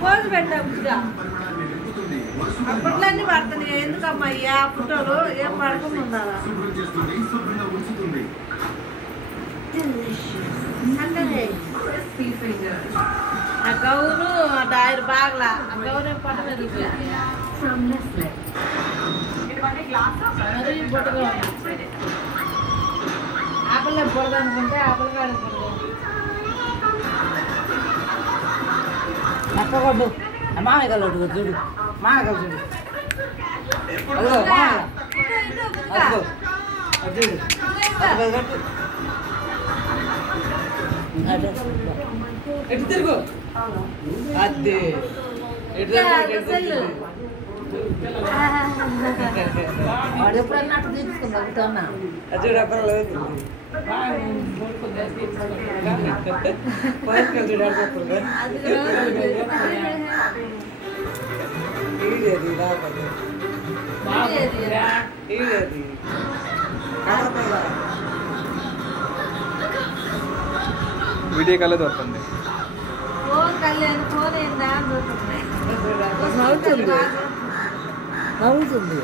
pose పెట్టా అప్పట్లన్నీ పడుతుంది ఎందుకమ్మా అయ్యా ఫోటోలు ఏం పడకుండా ఉండాలా ఆ గౌను ఆ డైర్ బాగలా ఆ గౌను ఏం పట్ట మీద బొట్టుగా ఆపలే పొడదు అనుకుంటే ఆపల కాడ నక్కగొడ్డు మామయ్య కలడు చూడు మామయ్య కలు చూడు అదిగో మామయ్య అదిగో చూడు ఎటు తిరుగు అదే వాడు ఎప్పుడన్నా అటు తీసుకున్నా చూడు అక్కడ వీడియో కాల్ దొరుకుతుంది నవ్వుతుంది